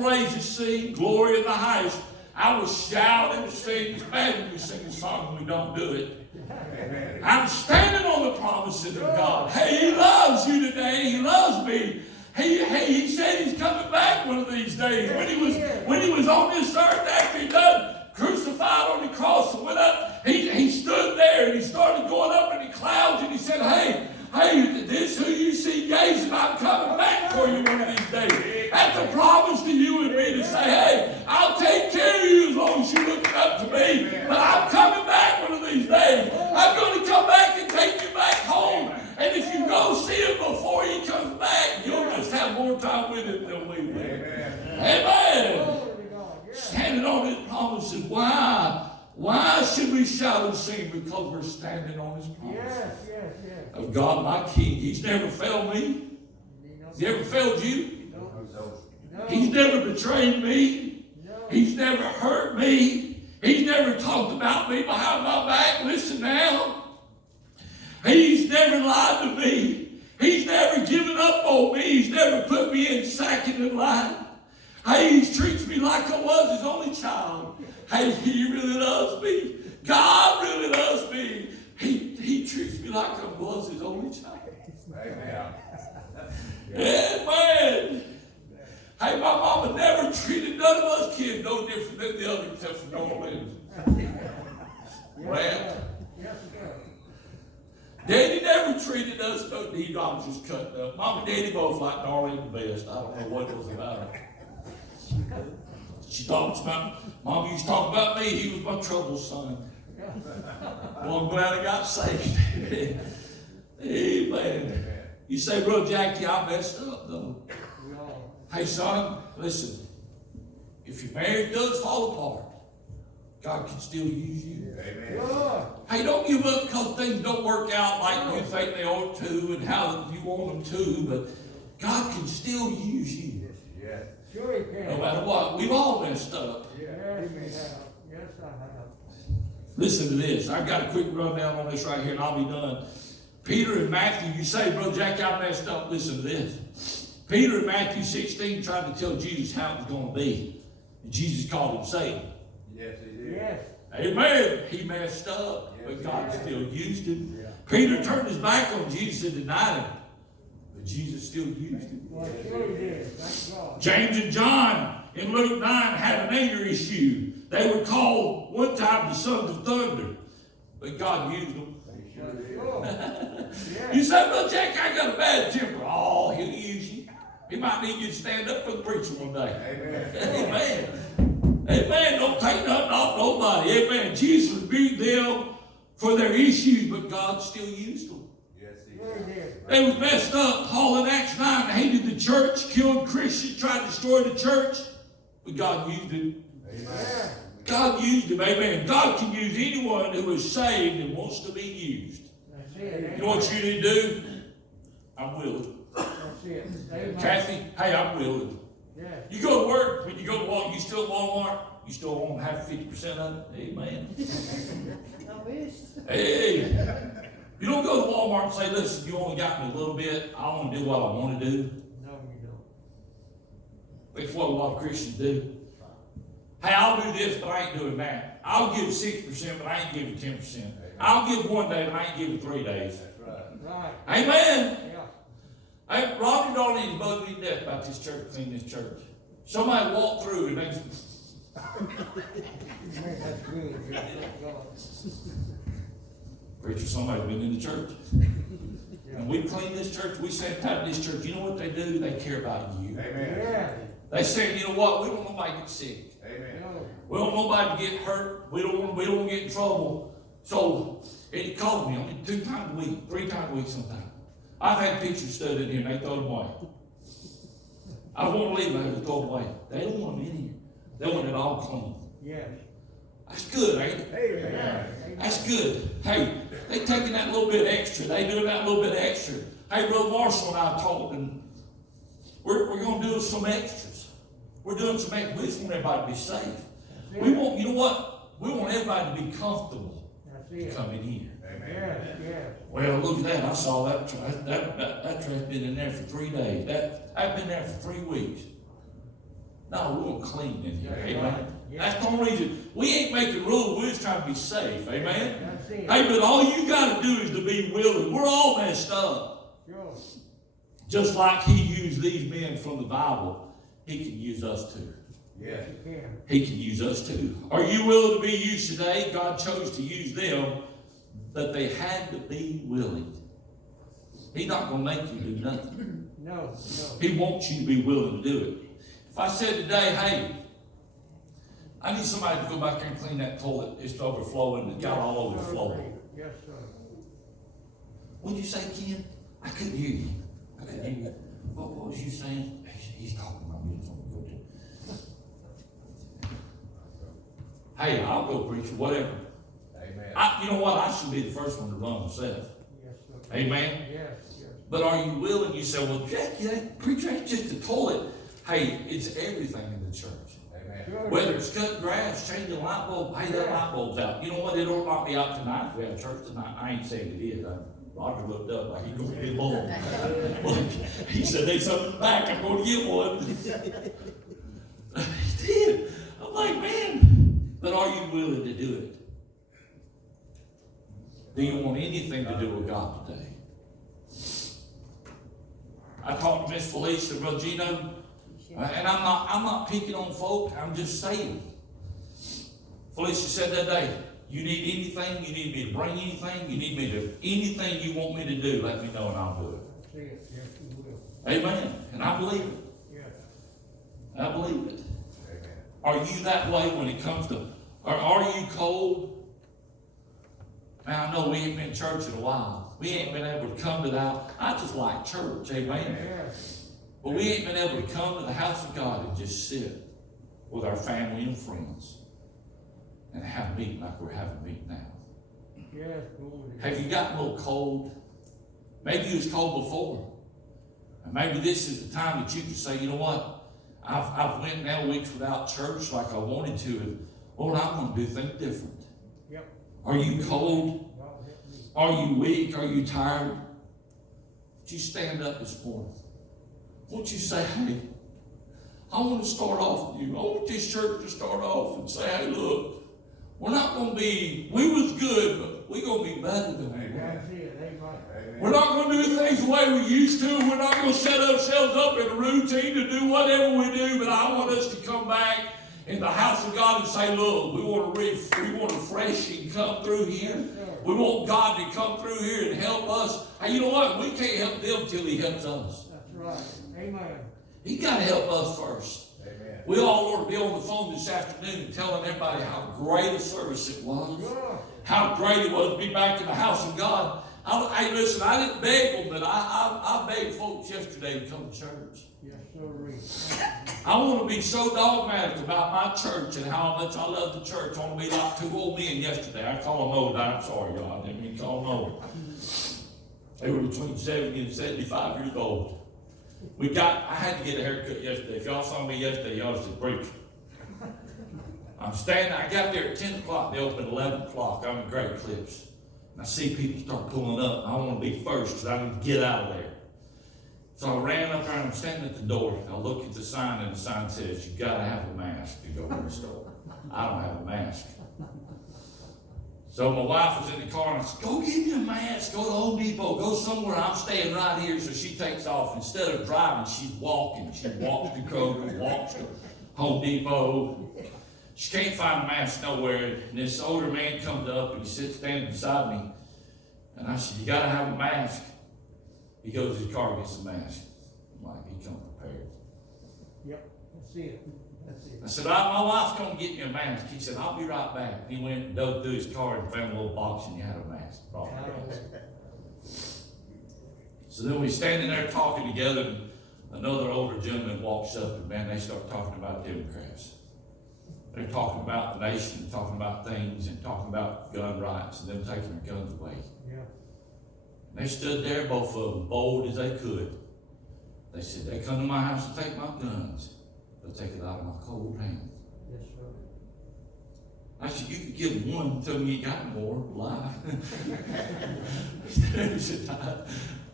praises sing, glory in the highest. I will shout and sing. It's bad when we sing a song and we don't do it. Amen. I'm standing on the promises of God. Hey, He loves you today. He loves me. He said He's coming back one of these days. When he was on this earth after He done crucified on the cross and went up, he stood there and He started going up in the clouds and He said, hey, this who you see gazing, I'm coming back for you one of these days. That's a promise to you and me to say, hey, I'll take care of you as long as you're looking up to me. But I'm coming back one of these days. I'm going to come back and take you back home. And if you go see Him before He comes back, you'll just have more time with Him than we will. Amen. Standing on His promises. Why should we shout and sing? Because we're standing on His promises. Of God, my King. He's never failed me. Has He ever failed you? No. He's never betrayed me. No. He's never hurt me. He's never talked about me behind my back. Listen now. He's never lied to me. He's never given up on me. He's never put me in second in line. Hey, He treats me like I was His only child. Hey, He really loves me. God really loves me. He treats me like I was His only child. Amen. Amen. Hey, my mama never treated none of us kids no different than the others except for Norland. Well, Daddy never treated us no need. I'm just cutting up. Mom and Daddy both like Darlene the best. I don't know what it was about her. She talks about, Mom used to talk about me. He was my trouble son. Well, I'm glad I got saved. Amen. You say, Bro Jackie, I messed up though. Hey son, listen. If your marriage does fall apart, God can still use you. Amen. Hey, don't give up because things don't work out like you think they ought to and how you want them to, but God can still use you. Yes. Sure He can. No matter what. We've all messed up. Yes, I have. Listen to this. I've got a quick rundown on this right here and I'll be done. Peter and Matthew, you say, Bro Jackie, I messed up. Listen to this. Peter in Matthew 16 tried to tell Jesus how it was going to be. And Jesus called him Satan. Yes, He did. Yes. Amen. He messed up, but God still used him. Yeah. Peter turned his back on Jesus and denied Him. But Jesus still used him. Well, sure He did. Thank God. James and John in Luke 9 had an anger issue. They were called one time the sons of thunder, but God used them. You say, Well, Jack, I got a bad temper. Oh, He'll use you. He might need you to stand up for the preacher one day. Amen. Amen. Don't take nothing off nobody. Amen. Jesus rebuked them for their issues, but God still used them. Yes, He did. They was messed up. Paul in Acts 9 hated the church, killed Christians, tried to destroy the church, but God used him. Amen. God used him. Amen. God can use anyone who is saved and wants to be used. That's it. You know what you need to do? I'm willing. That's it. Kathy, hey, I'm willing. Yeah. You go to work, when you go to Walmart, you still at Walmart, you still won't have 50% of it. Amen. I wish. Hey. You don't go to Walmart and say, listen, you only got me a little bit. I want to do what I want to do. No, you don't. That's what a lot of Christians do. Hey, I'll do this, but I ain't doing that. I'll give 6%, but I ain't giving 10%. I'll give 1 day, but I ain't giving 3 days. That's right. Amen. Yeah. Hey, Roger don't need to bug me to death about this church, clean this church. Somebody walk through and makes Preacher, somebody's been in the church. And we clean this church, we sanitize this church. You know what they do? They care about you. Amen. Yeah. They say, you know what? We don't want nobody to get sick. Amen. We don't want nobody to get hurt. We don't want to get in trouble. So it called me on it 2 times a week, 3 times a week sometimes. I've had pictures stood in here and they throw them away. I don't want to leave them, I throw them away. They don't want them in here. They want it all clean. Yes. That's good, ain't it? Amen. That's good. Hey, they taking that little bit extra. They doing that little bit extra. Hey, Brother Marshall and I talked, and we're going to do some extras. We're doing some extras. We just want everybody to be safe. We want, you know what? We want everybody to be comfortable to come in here. Amen. Yes. Well, look at that. I saw that trash. That trash been in there for 3 days. That's been there for 3 weeks. No, we're going to clean in here. That's Amen. right. Yeah. That's the only reason. We ain't making rules. We're just trying to be safe. Amen. That's it. Hey, but all you got to do is to be willing. We're all messed up. Sure. Just like he used these men from the Bible, he can use us too. Yes, you can. He can use us too. Are you willing to be used today? God chose to use them, but they had to be willing. He's not going to make you do nothing. No. He wants you to be willing to do it. If I said today, hey, I need somebody to go back there and clean that toilet. It's overflowing. It got all over the floor. Yes, sir. What did you say, Ken? I couldn't hear you. I couldn't hear you. What was you saying? He's talking about me. Go there. Hey, I'll go preach or whatever. Amen. You know what? I should be the first one to run myself. Yes, sir. Amen? Yes. But are you willing? You say, well, Jackie, that preacher ain't just a toilet. Hey, it's everything in the church. Amen. Sure. Whether it's cutting grass, changing a light bulb, hey, that light bulb's out. You know what? It'll not be out tonight if we have church tonight. I ain't saying it is. Roger looked up like he's going to be born. He said, there's something back. I'm going to get one. He did. I'm like, man. But are you willing to do it? Do you want anything to do with God today? I talked to Miss Felicia, Brother Gino, and I'm not picking on folk. I'm just saying. Felicia said that day, you need anything, you need me to bring anything, you need me to, anything you want me to do, let me know and I'll do it. See it. Yes, you will. Amen. And I believe it. Yes. I believe it. Amen. Are you that way when it comes to, or are you cold? Man, I know we ain't been in church in a while. We ain't been able to come to that. I just like church, amen. Yes. But we ain't been able to come to the house of God and just sit with our family and friends and have a meeting like we're having a meeting now. Yes, glory. Have you gotten a little cold? Maybe you was cold before. And maybe this is the time that you can say, you know what? I've went now weeks without church like I wanted to, and Lord, I'm going to do things different. Yep. Are you cold? God help me. Are you weak? Are you tired? Would you stand up this morning? Won't you say, hey, I want to start off with you. I want this church to start off and say, hey, look, we're not going to be, we was good, but we're going to be better than we were. That's it. Amen. We're not going to do things the way we used to. We're not going to set ourselves up in a routine to do whatever we do, but I want us to come back in the house of God and say, look, we want a refreshing come through here. We want God to come through here and help us. Hey, you know what? We can't help them till He helps us. That's right. Amen. He got to help us first. Amen. We all ought to be on the phone this afternoon telling everybody how great a service it was. Sure. How great it was to be back in the house of God. Hey, listen, I didn't beg them, but I begged folks yesterday to come to church. Yes, sir. I want to be so dogmatic about my church and how much I love the church. I want to be like two old men yesterday. I call them old. I'm sorry, y'all. I didn't mean to call them old. They were between 70 and 75 years old. I had to get a haircut yesterday. If y'all saw me yesterday, y'all said, preacher. I'm standing, I got there at 10 o'clock. They opened at 11 o'clock. I'm in Great Clips. And I see people start pulling up. I want to be first because I need to get out of there. So I ran up there and I'm standing at the door. I look at the sign and the sign says, you got to have a mask to go in the store. I don't have a mask. So my wife was in the car and I said, go get me a mask. Go to Home Depot. Go somewhere. I'm staying right here. So she takes off. Instead of driving, she's walking. She walks to Kroger, walks to Home Depot. She can't find a mask nowhere. And this older man comes up and he sits standing beside me. And I said, you got to have a mask. He goes to his car and gets a mask. I'm like, he come prepared. Yep. That's it. That's it. I said, my wife's going to get me a mask. He said, I'll be right back. He went and dug through his car and found a little box and he had a mask. Brought me a mask. So then we standing there talking together and another older gentleman walks up and man, they start talking about Democrats. They're talking about the nation, talking about things and talking about gun rights and them taking their guns away. Yeah. They stood there, both of them, bold as they could. They said, they come to my house to take my guns, but take it out of my cold hands. Yes, sir. I said, you could give them one, tell me you got more, lie. He said,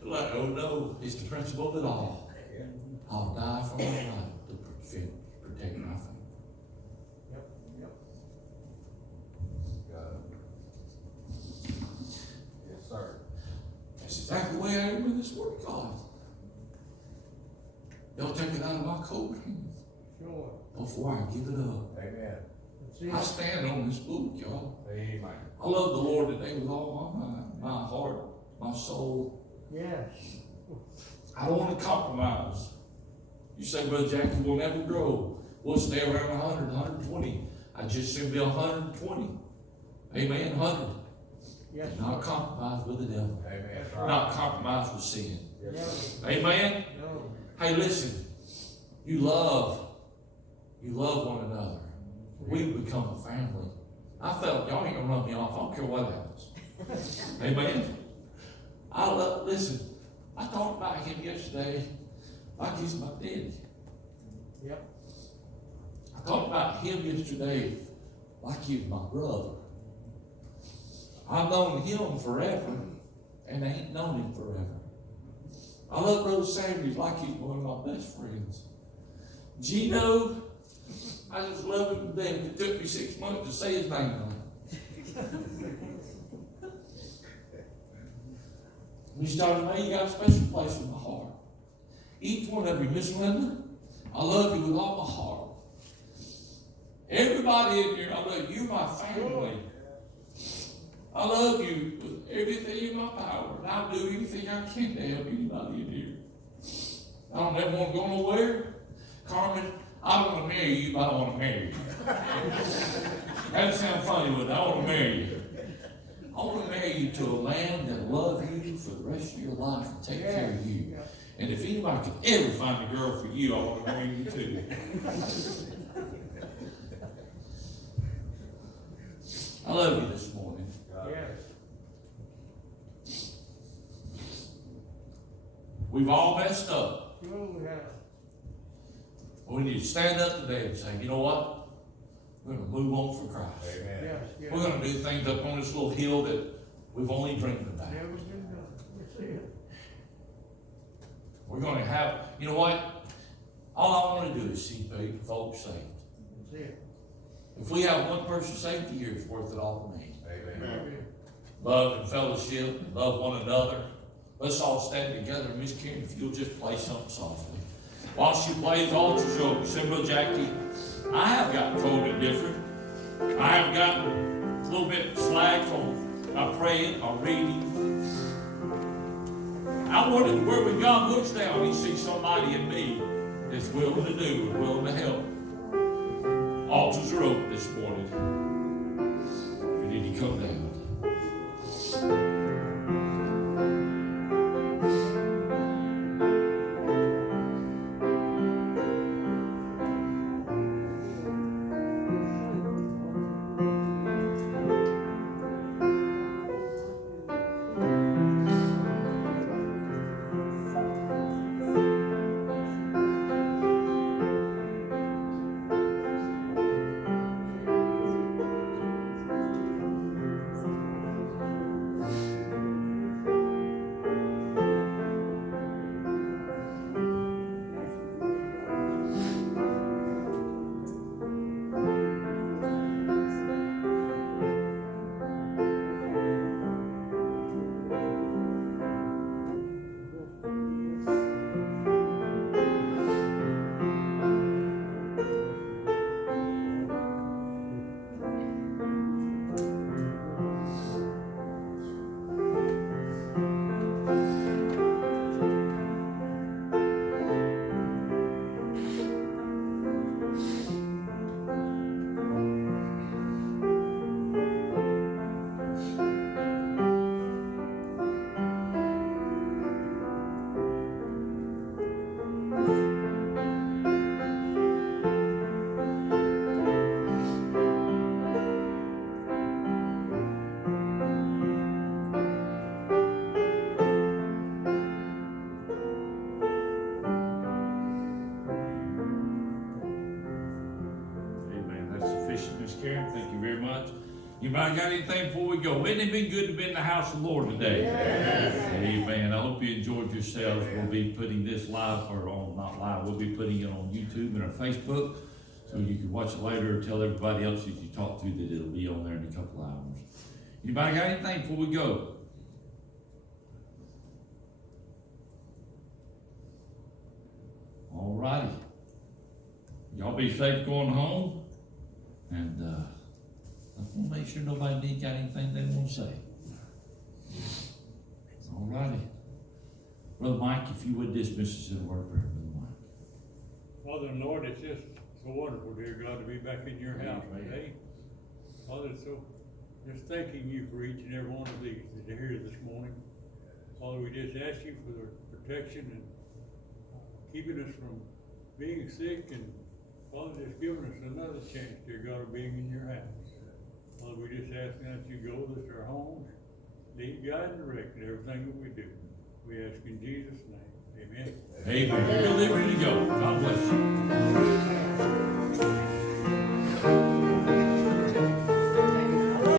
like, oh no, it's the principle of it all. I'll die for my life to protect my family. Yep, yep. Yes, sir. That's exactly the way I am with this word of God. Y'all take it out of my coat hands Sure. before I give it up. Amen. That's I it. stand on this book, y'all. Amen. I love the Lord today with all my mind, my heart, my soul. Yes. I don't want to compromise. You say, Brother Jackie, we'll never grow. We'll stay around 100, 120. I just soon be 120. Amen, 100. Yes. Not compromise with the devil. Amen. Not compromise with sin. Yes, sir. Amen. No. Hey, listen. You love one another. We become a family. I felt y'all ain't gonna run me off. I don't care what happens. Amen. Listen. I talked about him yesterday like he's my daddy. Yep. I talked about him yesterday like he's my brother. I've known him forever, and I ain't known him forever. I love Brother Sanders like he's one of my best friends. Gino, I just love him to death. It took me 6 months to say his name on it. When you started to me, you got a special place in my heart. Each one of you, Miss Linda, I love you with all my heart. Everybody in here, I love you, my family. I love you with everything in my power, and I'll do anything I can to help anybody in here. I don't ever want to go nowhere. Carmen, I don't want to marry you, but I want to marry you. That sounds funny, but I want to marry you. I want to marry you to a man that loves you for the rest of your life and take care of you. Yeah. And if anybody can ever find a girl for you, I want to marry you too. I love you this morning. Yes. We've all messed up. Sure we have. We need to stand up today and say, you know what? We're going to move on for Christ. Amen. Yes, yes. We're going to do things up on this little hill that we've only dreamed about. Never been done. That's it. We're going to have, you know what? All I want to do is see folks saved. That's it. If we have one person saved a year, it's worth it all to me. Amen. Love and fellowship, and love one another. Let's all stand together. Miss Karen, if you'll just play something softly. While she plays Altar's Oak, say, Brother Jackie, I have gotten totally different. I have gotten a little bit slack on our praying, our reading. I wanted where when God looks down, he sees somebody in me that's willing to do and willing to help. Altars are open this morning. If you need to come down. Miss Karen, thank you very much. Anybody got anything before we go? Wouldn't it be good to be in the house of the Lord today? Yes. Amen. I hope you enjoyed yourselves. We'll be putting this live, or on, not live, we'll be putting it on YouTube and our Facebook. So you can watch it later or tell everybody else that you talk to that it'll be on there in a couple hours. Anybody got anything before we go? All righty. Y'all be safe going home. And I want to make sure nobody got anything they want to say. All righty. Brother Mike, if you would dismiss us in a word of prayer, Brother Mike. Father and Lord, it's just so wonderful, dear God, to be back in your house today. Father, so just thanking you for each and every one of these that are here this morning. Father, we just ask you for their protection and keeping us from being sick, and Father, just giving us another chance, dear God, of being in your house. Father, we just ask that you go with us to our homes, lead, guide, and direct in everything that we do. We ask in Jesus' name. Amen. Amen. You're liberty to go. God bless you.